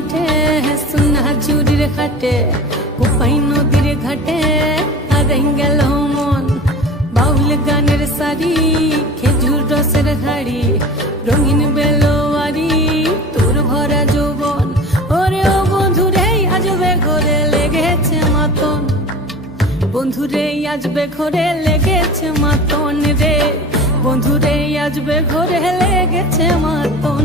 মাঠে সোনা চুরির ঘাটে, কোপাই নদীর ঘাটে গেল মন। বাউল গানের শাড়ি খেজুর রসের হাড়ি, রঙিন বেলোয়ারি, তোর ভরা যৌবন। ওরে ও বন্ধুরে আজবে ঘরে লেগেছে মাতন। বন্ধুরে আজবে ঘরে লেগেছে মাতন রে। বন্ধুরে আজবে ঘরে লেগেছে মাতন।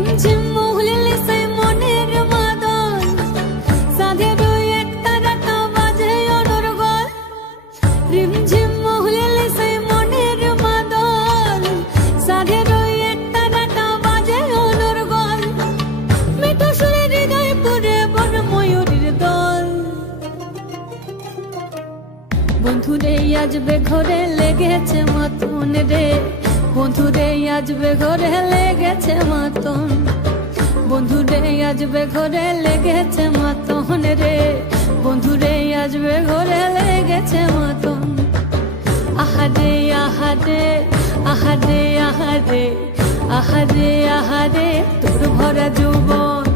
রিমঝিম মহুলিলে সে মনের মাদন সাধে দুই এক তারাটা বাজে অনর্গল। রিমঝিম মহুলিলে সে মনের মাদন সাধে দুই এক তারাটা বাজে অনর্গল। মিঠু সুরে হৃদয় পুরে বন ময়ূরীর দল। বন্ধুরে আজবে ঘরে লেগেছে মতন রে। বন্ধুরে আজবে ঘরে লেগেছে মাতন। বন্ধুরে আজবে ঘরে লেগেছে মাতন রে। বন্ধুরে আজবে ঘরে লেগেছে মাতন। আহারে আহারে আহারে আহারে আহারে আহারে তোর ভরা যৌবন।